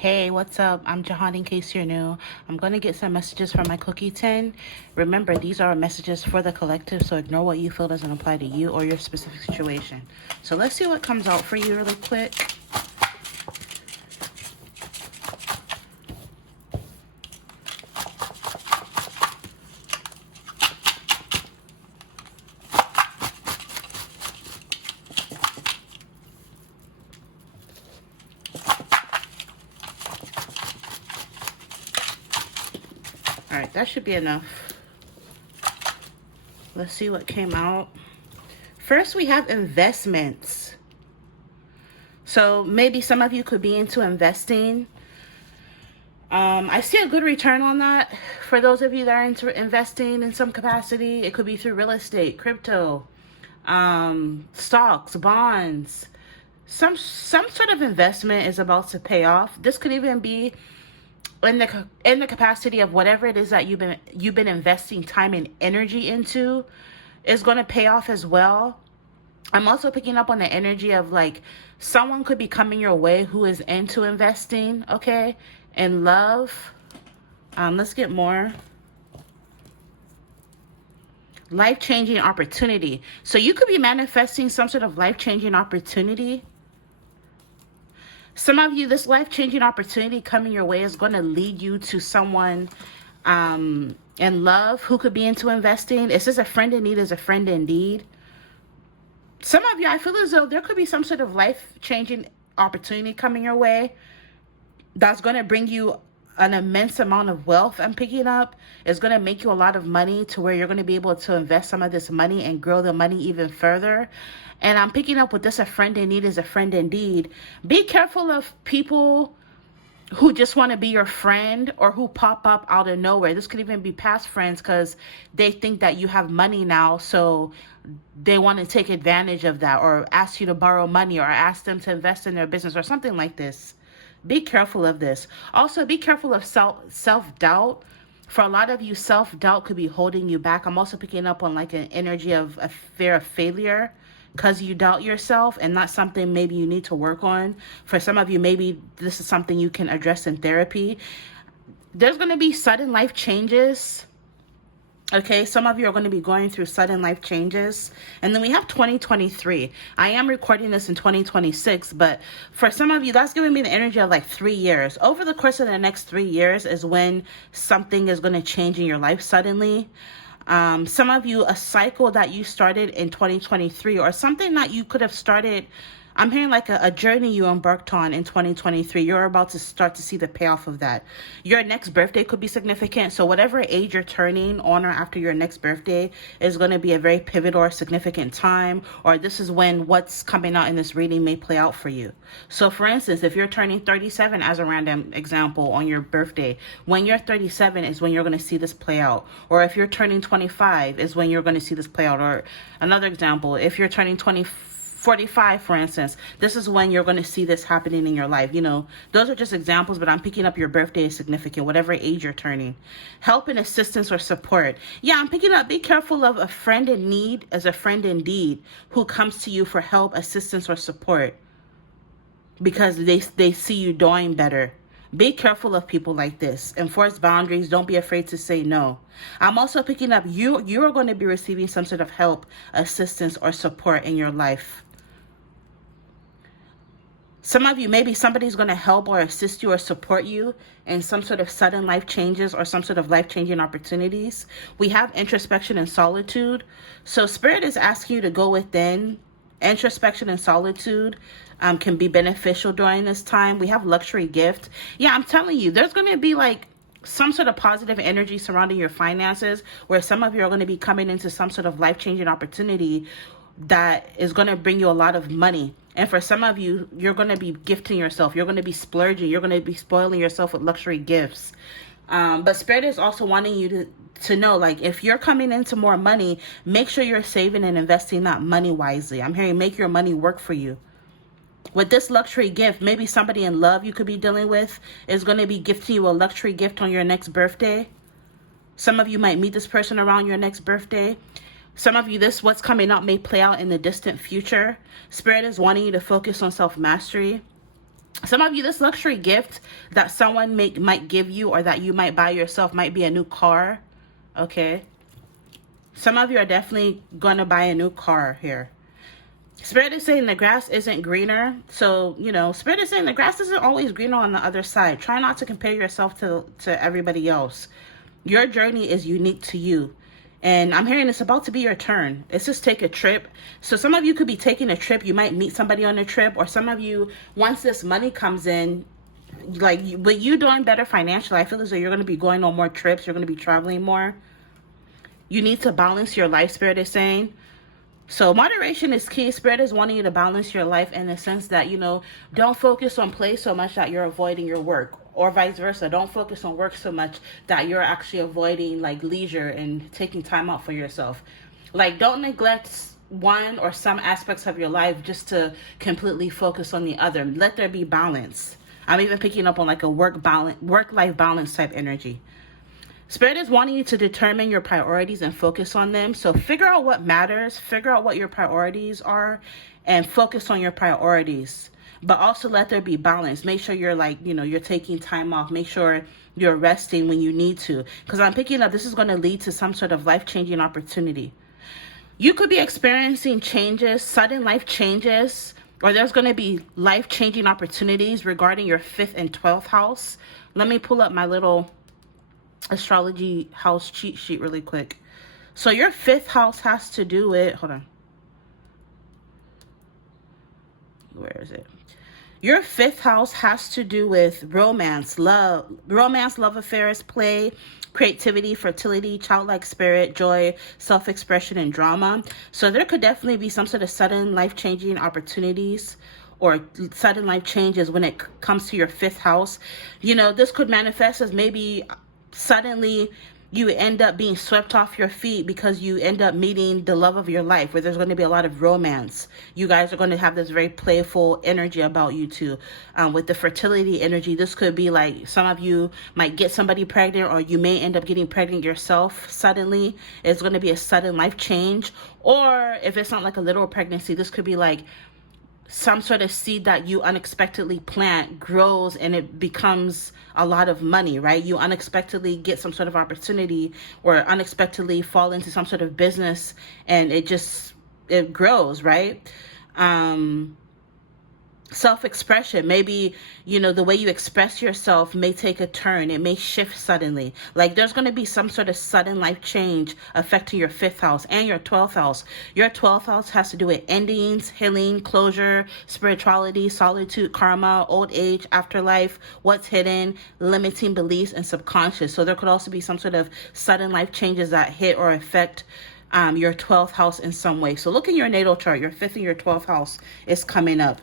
Hey, what's up? I'm Jehan in case you're new. I'm going to get some messages from my cookie tin. Remember, these are messages for the collective, so ignore what you feel doesn't apply to you or your specific situation. So let's see what comes out for you really quick. All right, that should be enough. Let's see what came out. First, we have investments. So maybe some of you could be into investing. I see a good return on that. For those of you that are into investing in some capacity, it could be through real estate, crypto, stocks, bonds. Some sort of investment is about to pay off. This could even be in the capacity of whatever it is that you've been investing time and energy into is going to pay off as well. I'm also picking up on the energy of like someone could be coming your way who is into investing, okay? And love. Let's get more. Life-changing opportunity. So you could be manifesting some sort of life-changing opportunity. Some of you, this life-changing opportunity coming your way is going to lead you to someone in love who could be into investing. It says a friend in need is a friend indeed. Some of you, I feel as though there could be some sort of life-changing opportunity coming your way that's going to bring you an immense amount of wealth. I'm picking up. It's going to make you a lot of money to where you're going to be able to invest some of this money and grow the money even further. And I'm picking up with this, a friend in need is a friend indeed. Be careful of people who just want to be your friend or who pop up out of nowhere. This could even be past friends because they think that you have money now, so they want to take advantage of that or ask you to borrow money or ask them to invest in their business or something like this. Be careful of this. Also, be careful of self-doubt. For a lot of you, self-doubt could be holding you back. I'm also picking up on like an energy of a fear of failure because you doubt yourself, and that's something maybe you need to work on. For some of you, maybe this is something you can address in therapy. There's going to be sudden life changes. Okay, some of you are going to be going through sudden life changes. And then we have 2023. I am recording this in 2026, but for some of you, that's giving me the energy of like 3 years. Over the course of the next 3 years is when something is going to change in your life suddenly. Some of you, a cycle that you started in 2023 or something that you could have started, I'm hearing like a journey you embarked on in 2023. You're about to start to see the payoff of that. Your next birthday could be significant. So whatever age you're turning on or after your next birthday is going to be a very pivotal or significant time. Or this is when what's coming out in this reading may play out for you. So for instance, if you're turning 37 as a random example on your birthday, when you're 37 is when you're going to see this play out. Or if you're turning 25 is when you're going to see this play out. Or another example, if you're turning 45, for instance, this is when you're going to see this happening in your life. You know, those are just examples, but I'm picking up your birthday is significant, whatever age you're turning. Help and assistance or support. Yeah, I'm picking up, be careful of a friend in need as a friend indeed who comes to you for help, assistance, or support because they see you doing better. Be careful of people like this. Enforce boundaries. Don't be afraid to say no. I'm also picking up you are going to be receiving some sort of help, assistance, or support in your life. Some of you, maybe somebody's going to help or assist you or support you in some sort of sudden life changes or some sort of life-changing opportunities. We have introspection and solitude. So Spirit is asking you to go within. Introspection and solitude can be beneficial during this time. We have luxury gift. Yeah, I'm telling you, there's going to be like some sort of positive energy surrounding your finances where some of you are going to be coming into some sort of life-changing opportunity that is going to bring you a lot of money. And for some of you, you're going to be gifting yourself. You're going to be splurging. You're going to be spoiling yourself with luxury gifts. But Spirit is also wanting you to know, like, if you're coming into more money, make sure you're saving and investing that money wisely. I'm hearing make your money work for you. With this luxury gift, maybe somebody in love you could be dealing with is going to be gifting you a luxury gift on your next birthday. Some of you might meet this person around your next birthday. Some of you, this what's coming up may play out in the distant future. Spirit is wanting you to focus on self-mastery. Some of you, this luxury gift that someone might give you or that you might buy yourself might be a new car, okay? Some of you are definitely going to buy a new car here. Spirit is saying the grass isn't greener. So, you know, Spirit is saying the grass isn't always greener on the other side. Try not to compare yourself to everybody else. Your journey is unique to you. And I'm hearing it's about to be your turn. It's just take a trip. So some of you could be taking a trip. You might meet somebody on a trip. Or some of you, once this money comes in, like, but you doing better financially, I feel as though you're going to be going on more trips. You're going to be traveling more. You need to balance your life, Spirit is saying. So moderation is key. Spirit is wanting you to balance your life in the sense that, you know, don't focus on play so much that you're avoiding your work, or vice versa. Don't focus on work so much that you're actually avoiding like leisure and taking time out for yourself. Like, don't neglect one or some aspects of your life just to completely focus on the other. Let there be balance. I'm even picking up on like a work-life balance type energy. Spirit is wanting you to determine your priorities and focus on them. So figure out what matters, figure out what your priorities are, and focus on your priorities. But also let there be balance. Make sure you're like, you know, you're taking time off. Make sure you're resting when you need to. Because I'm picking up this is going to lead to some sort of life-changing opportunity. You could be experiencing changes, sudden life changes, or there's going to be life-changing opportunities regarding your 5th and 12th house. Let me pull up my little astrology house cheat sheet really quick. So your 5th house has to do with, hold on, where is it? Your 5th house has to do with romance, love affairs, play, creativity, fertility, childlike spirit, joy, self-expression, and drama. So there could definitely be some sort of sudden life-changing opportunities or sudden life changes when it comes to your 5th house. You know, this could manifest as maybe suddenly you end up being swept off your feet because you end up meeting the love of your life, where there's going to be a lot of romance. You guys are going to have this very playful energy about you two. With the fertility energy, this could be like some of you might get somebody pregnant, or you may end up getting pregnant yourself suddenly. It's going to be a sudden life change. Or if it's not like a literal pregnancy, this could be like some sort of seed that you unexpectedly plant grows and it becomes a lot of money, right? You unexpectedly get some sort of opportunity or unexpectedly fall into some sort of business and it grows, right? Self-expression, maybe, you know, the way you express yourself may take a turn. It may shift suddenly. Like there's going to be some sort of sudden life change affecting your 5th house and your 12th house. Your 12th house has to do with endings, healing, closure, spirituality, solitude, karma, old age, afterlife, what's hidden, limiting beliefs, and subconscious. So there could also be some sort of sudden life changes that hit or affect your 12th house in some way. So look in your natal chart. Your 5th and your 12th house is coming up.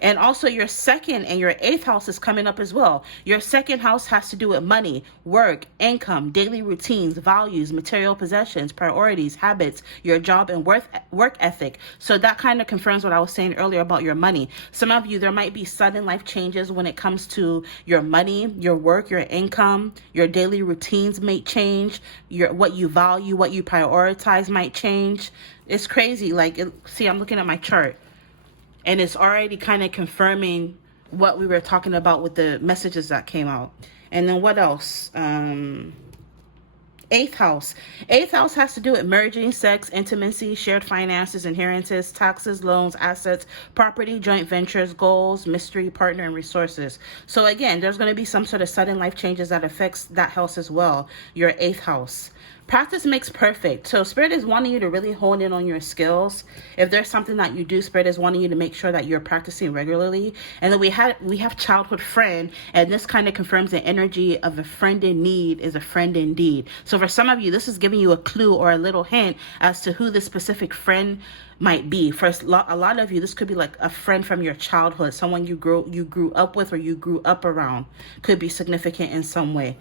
And also your 2nd and your 8th house is coming up as well. Your 2nd house has to do with money, work, income, daily routines, values, material possessions, priorities, habits, your job, and work ethic. So that kind of confirms what I was saying earlier about your money. Some of you, there might be sudden life changes when it comes to your money, your work, your income, your daily routines may change, what you value, what you prioritize might change. It's crazy. See, I'm looking at my chart. And it's already kind of confirming what we were talking about with the messages that came out. And then what else? 8th house. 8th house has to do with merging, sex, intimacy, shared finances, inheritances, taxes, loans, assets, property, joint ventures, goals, mystery, partner, and resources. So again, there's going to be some sort of sudden life changes that affects that house as well, your 8th house. Practice makes perfect. So Spirit is wanting you to really hone in on your skills. If there's something that you do, Spirit is wanting you to make sure that you're practicing regularly. And then we have childhood friend, and this kind of confirms the energy of a friend in need is a friend indeed. So for some of you, this is giving you a clue or a little hint as to who this specific friend might be. For a lot of you, this could be like a friend from your childhood, someone you grew up with or you grew up around. Could be significant in some way.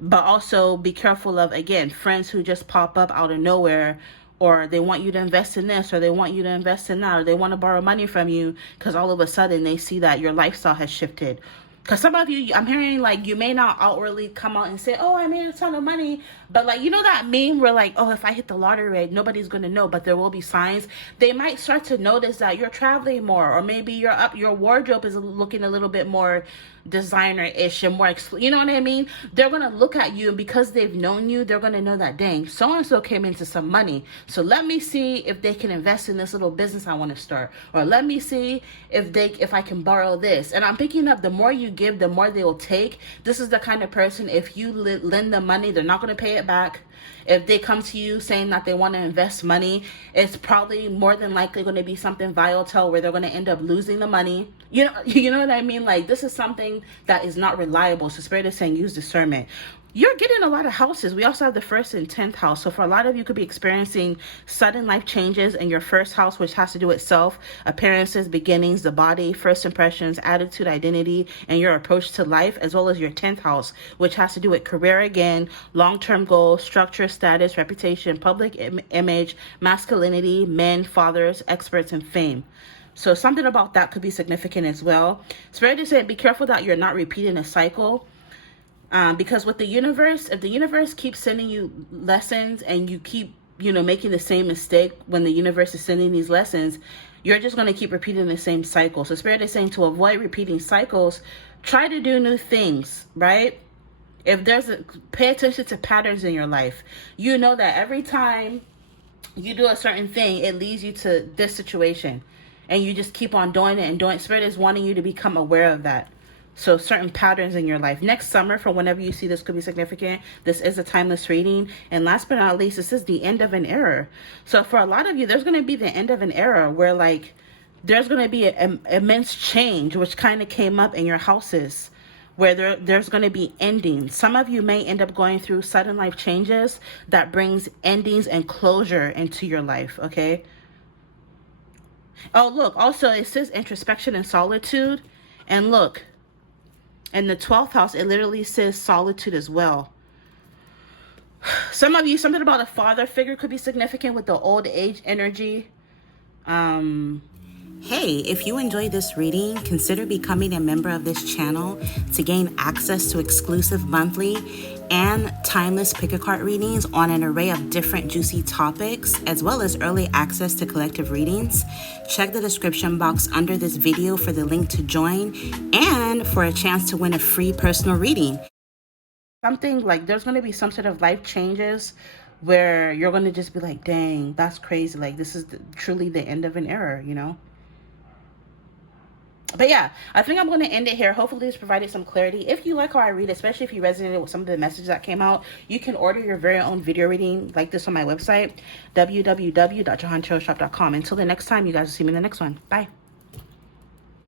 But also be careful of, again, friends who just pop up out of nowhere, or they want you to invest in this, or they want you to invest in that, or they want to borrow money from you because all of a sudden they see that your lifestyle has shifted. Because some of you, I'm hearing like you may not outwardly come out and say, oh, I made a ton of money. But like, you know that meme where like, oh, if I hit the lottery rate, nobody's going to know. But there will be signs. They might start to notice that you're traveling more. Or maybe your wardrobe is looking a little bit more designer-ish and more, you know what I mean? They're going to look at you, and because they've known you, they're going to know that, dang, so-and-so came into some money. So let me see if they can invest in this little business I want to start. Or let me see if I can borrow this. And I'm picking up, the more you give, the more they will take. This is the kind of person, if you lend them money, they're not going to pay it back. If they come to you saying that they want to invest money, it's probably more than likely going to be something volatile where they're going to end up losing the money. You know what I mean? Like, this is something that is not reliable. So Spirit is saying use discernment. You're getting a lot of houses. We also have the 1st and 10th house. So for a lot of you could be experiencing sudden life changes in your 1st house, which has to do with self, appearances, beginnings, the body, first impressions, attitude, identity, and your approach to life, as well as your 10th house, which has to do with career again, long-term goals, structure, status, reputation, public image, masculinity, men, fathers, experts, and fame. So something about that could be significant as well. Spirit is saying be careful that you're not repeating a cycle. Because with the universe, if the universe keeps sending you lessons and you keep, making the same mistake when the universe is sending these lessons, you're just going to keep repeating the same cycle. So Spirit is saying to avoid repeating cycles, try to do new things, right? Pay attention to patterns in your life. You know that every time you do a certain thing, it leads you to this situation. And you just keep on doing it and doing it. Spirit is wanting you to become aware of that. So certain patterns in your life. Next summer, for whenever you see this could be significant, this is a timeless reading. And last but not least, this is the end of an era. So for a lot of you, there's going to be the end of an era where like there's going to be an immense change, which kind of came up in your houses, where there's going to be endings. Some of you may end up going through sudden life changes that brings endings and closure into your life, okay? Oh, look, also it says introspection and solitude. And look, in the 12th house, it literally says solitude as well. Some of you, something about a father figure could be significant with the old age energy. Hey, if you enjoyed this reading, consider becoming a member of this channel to gain access to exclusive monthly and timeless pick-a-card readings on an array of different juicy topics, as well as early access to collective readings. Check the description box under this video for the link to join and for a chance to win a free personal reading. Something like there's going to be some sort of life changes where you're going to just be like, dang, that's crazy. Like, this is truly the end of an era, But yeah, I think I'm going to end it here. Hopefully this provided some clarity. If you like how I read, especially if you resonated with some of the messages that came out, you can order your very own video reading like this on my website, www.jehantarotshop.com. Until the next time, you guys will see me in the next one. Bye.